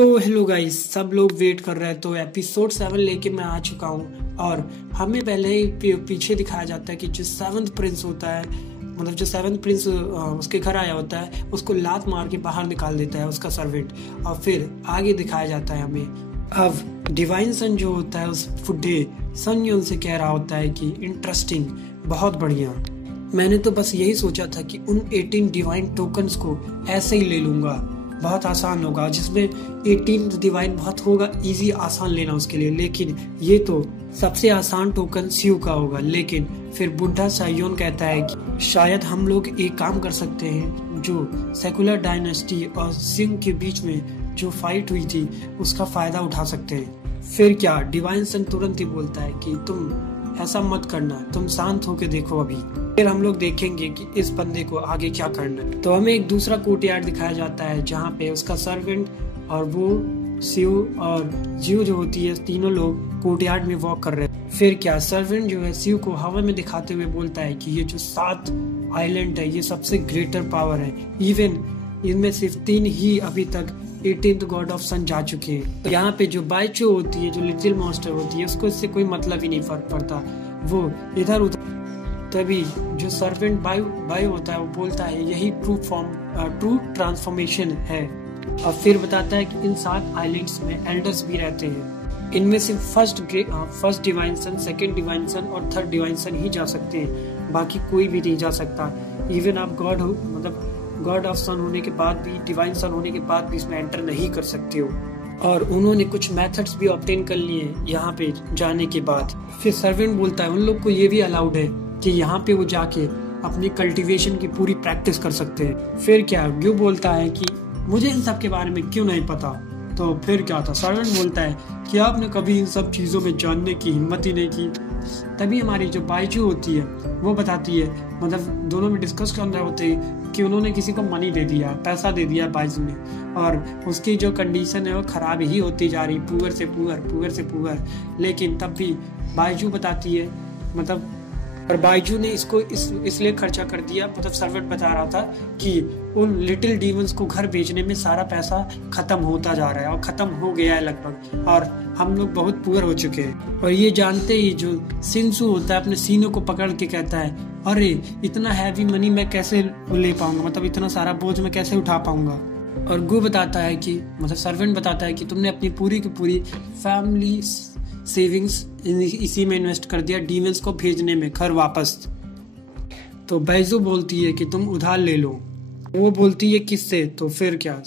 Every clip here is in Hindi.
तो हेलो गाइस, सब लोग वेट कर रहे हैं। तो एपिसोड 7 लेके मैं आ चुका हूँ और हमें पहले ही पीछे दिखाया जाता है कि जो 7th प्रिंस होता है, मतलब जो 7th प्रिंस उसके घर आया होता है, उसको लात मार के बाहर निकाल देता है उसका सर्वेंट। और फिर आगे दिखाया जाता है हमें अब डिवाइन सन जो होता है उस बुढ़े सन यून से कह रहा होता है कि इंटरेस्टिंग, बहुत बढ़िया। मैंने तो बस यही सोचा था कि उन 18 डिवाइन टोकन्स को ऐसे ही ले लूंगा, बहुत आसान होगा, जिसमें 18 डिवाइन बहुत होगा, इजी आसान लेना उसके लिए। लेकिन ये तो सबसे आसान टोकन स्यू का होगा। लेकिन फिर बुढ़ा सायोन कहता है कि शायद हम लोग एक काम कर सकते हैं, जो सेकुलर डायनेस्टी और सिंह के बीच में जो फाइट हुई थी उसका फायदा उठा सकते हैं। फिर क्या डिवाइन सन तुरंत ही बोलता है कि तुम ऐसा मत करना, तुम शांत होके देखो अभी, फिर हम लोग देखेंगे कि इस बंदे को आगे क्या करना है। तो हमें एक दूसरा कोर्टयार्ड दिखाया जाता है जहाँ पे उसका सर्वेंट और वो स्यू और जियो जो होती है, तीनों लोग कोर्टयार्ड में वॉक कर रहे हैं। फिर क्या सर्वेंट जो है स्यू को हवा में दिखाते हुए बोलता है कि ये जो 7 आइलैंड है ये सबसे ग्रेटर पावर है, इवन इनमें सिर्फ 3 ही अभी तक 18th गॉड ऑफ सन जा चुके हैं। तो यहाँ पे जो बाइचो होती है, जो लिटिल मॉन्स्टर होती है, उसको इससे कोई मतलब ही नहीं फर्क पड़ता, वो इधर उधर। तभी जो सर्वेंट बायो होता है वो बोलता है यही ट्रू ट्रांसफॉर्मेशन है। और फिर बताता है कि इन 7 आइलैंड्स में एल्डर्स भी रहते हैं, इनमें से फर्स्ट डिवाइन सन, सेकेंड डिवाइन सन और थर्ड डिवाइन सन ही जा सकते हैं, बाकी कोई भी नहीं जा सकता। इवन आप गॉड हो, मतलब गॉड ऑफ सन होने के बाद भी, डिवाइन सन होने के बाद भी इसमें एंटर नहीं कर सकते हो। और उन्होंने कुछ मेथड्स भी ऑब्टेन कर लिए यहाँ पे जाने के बाद। फिर सर्वेंट बोलता है उन लोग को ये भी अलाउड है कि यहाँ पे वो जाके अपनी कल्टीवेशन की पूरी प्रैक्टिस कर सकते हैं। फिर क्या ग्यू बोलता है कि मुझे इन सब के बारे में क्यों नहीं पता। तो फिर क्या था, सर्वेंट बोलता है कि आपने कभी इन सब चीज़ों में जानने की हिम्मत ही नहीं की। तभी हमारी जो बाइजू होती है वो बताती है, मतलब दोनों में डिस्कस कर रहे होते हैं कि उन्होंने किसी को मनी दे दिया, पैसा दे दिया बाइजू ने, और उसकी जो कंडीशन है वो खराब ही होती जा रही, पुअर से पुअर। लेकिन तब भी बाइजू बताती है, मतलब और बाइजू ने इसको इसलिए खर्चा कर दिया, मतलब सर्वेंट बता रहा था कि उन लिटिल डीमंस को घर भेजने में सारा पैसा खत्म होता जा रहा है और खत्म हो गया है लगभग, और हम लोग बहुत पुअर हो चुके हैं। और ये जानते ही जो सिंसू होता है अपने सीनों को पकड़ के कहता है, अरे इतना हैवी मनी मैं कैसे ले पाऊंगा, मतलब इतना सारा बोझ मैं कैसे उठा पाऊंगा। और गु बताता है कि, मतलब सर्वेंट बताता है कि तुमने अपनी पूरी की पूरी फैमिली सेविंग्स इसी में इन्वेस्ट कर दिया, डीमंस को भेजने में घर वापस। तो बैजो बोलती है कि तुम उधार ले लो। वो बोलती है किससे, तो फिर क्या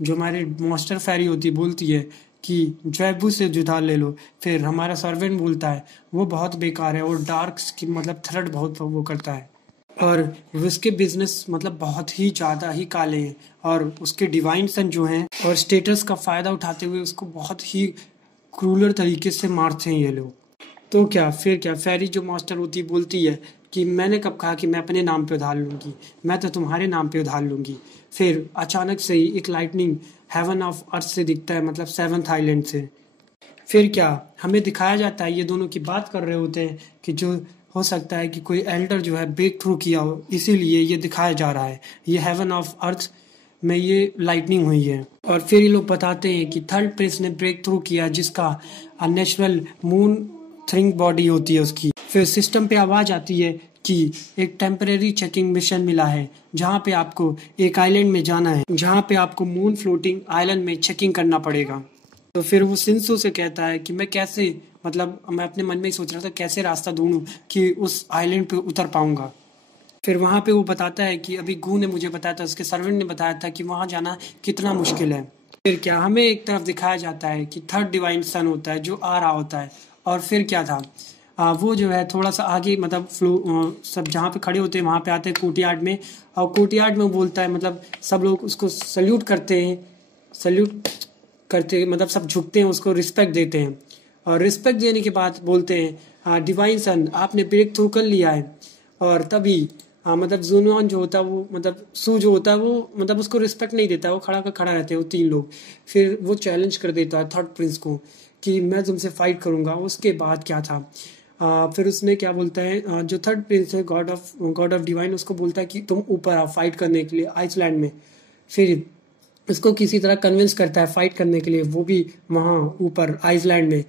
जो हमारे मास्टर फेरी होती है बोलती है कि जयबू से उधार ले लो। फिर हमारा सर्वेंट बोलता है वो बहुत बेकार है, वो डार्क की मतलब थ्रेड बहुत वो करता है, और उसके बिजनेस मतलब बहुत ही ज़्यादा ही काले हैं, और उसके डिवाइन सन जो हैं और स्टेटस का फ़ायदा उठाते हुए उसको बहुत ही क्रूलर तरीके से मारते हैं ये लोग। तो क्या फिर क्या फेरी जो मास्टर होती है बोलती है कि मैंने कब कहा कि मैं अपने नाम पे उधार लूँगी, मैं तो तुम्हारे नाम पे उधार लूँगी। फिर अचानक से ही एक लाइटनिंग हेवन ऑफ अर्थ से दिखता है, मतलब 7th आइलैंड से। फिर क्या हमें दिखाया जाता है, ये दोनों की बात कर रहे होते हैं कि जो हो सकता है कि कोई एल्डर जो है ब्रेक थ्रू किया हो, इसीलिए ये दिखाया जा रहा है, ये हेवन ऑफ अर्थ में ये लाइटनिंग हुई है। और फिर ये लोग बताते हैं कि थर्ड प्रिंस ने ब्रेक थ्रू किया, जिसका अननेचुरल मून थ्रिंग बॉडी होती है उसकी। फिर सिस्टम पे आवाज आती है कि एक टेम्परेरी चेकिंग मिशन मिला है, जहाँ पे आपको एक आइलैंड में जाना है, जहाँ पे आपको मून फ्लोटिंग आइलैंड में चेकिंग करना पड़ेगा। तो फिर वो सिंसू से कहता है कि मैं कैसे, मतलब मैं अपने मन में ही सोच रहा था कैसे रास्ता ढूंढूं कि उस आइलैंड पे उतर पाऊंगा। फिर वहाँ पे वो बताता है कि अभी गू ने मुझे बताया था, उसके सर्वेंट ने बताया था कि वहाँ जाना कितना मुश्किल है। फिर क्या हमें एक तरफ दिखाया जाता है कि थर्ड डिवाइन सन होता है जो आ रहा होता है। और फिर क्या था, वो जो है थोड़ा सा आगे, मतलब सब जहाँ पे खड़े होते हैं वहाँ पे आते हैं कोर्टयार्ड में, और कोर्टयार्ड में बोलता है, मतलब सब लोग उसको सल्यूट करते मतलब सब झुकते हैं, उसको रिस्पेक्ट देते हैं। और रिस्पेक्ट देने के बाद बोलते हैं डिवाइन सन आपने ब्रेक थ्रू कर लिया है। और तभी मतलब जूनॉन जो होता है वो, मतलब सू जो होता है वो, मतलब उसको रिस्पेक्ट नहीं देता, वो खड़ा रहते हैं वो 3 लोग। फिर वो चैलेंज कर देता है थर्ड प्रिंस को कि मैं तुमसे फाइट करूंगा। उसके बाद क्या था, फिर उसने क्या बोलता है, जो थर्ड प्रिंस है गॉड ऑफ डिवाइन, उसको बोलता है कि तुम ऊपर आओ फाइट करने के लिए आइसलैंड में। फिर उसको किसी तरह कन्विंस करता है फाइट करने के लिए, वो भी वहाँ ऊपर आइसलैंड में।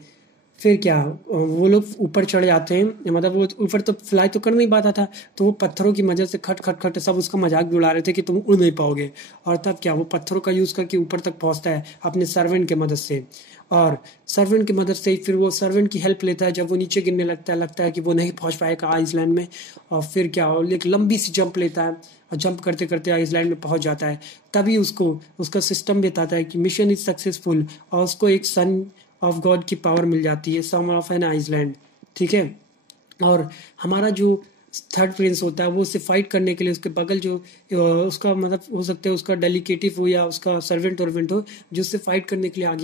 फिर क्या, वो लोग ऊपर चढ़ जाते हैं, मतलब वो ऊपर तो फ्लाई तो कर नहीं पाता था, तो वो पत्थरों की मदद से खट खट खट सब उसका मजाक भी उड़ा रहे थे कि तुम उड़ नहीं पाओगे। और तब क्या, वो पत्थरों का यूज़ करके ऊपर तक पहुंचता है अपने सर्वेंट के मदद से। और सर्वेंट की मदद से ही फिर वो सर्वेंट की हेल्प लेता है, जब वो नीचे गिरने लगता है कि वो नहीं पहुंच पाएगा आइसलैंड में। और फिर क्या, वो एक लंबी सी जंप लेता है और जंप करते करते आइसलैंड में पहुंच जाता है। तभी उसको उसका सिस्टम बताता है कि मिशन इज सक्सेसफुल, और उसको एक सन ऑफ गॉड की पावर मिल जाती है, सन ऑफ एन आइसलैंड। ठीक है। और हमारा जो थर्ड प्रिंस होता है वो उससे फाइट करने के लिए उसके बगल जो उसका मतलब हो सकता है उसका डेलीकेटिव हो या उसका सर्वेंट वर्वेंट हो, जो उससे फाइट करने के लिए आगे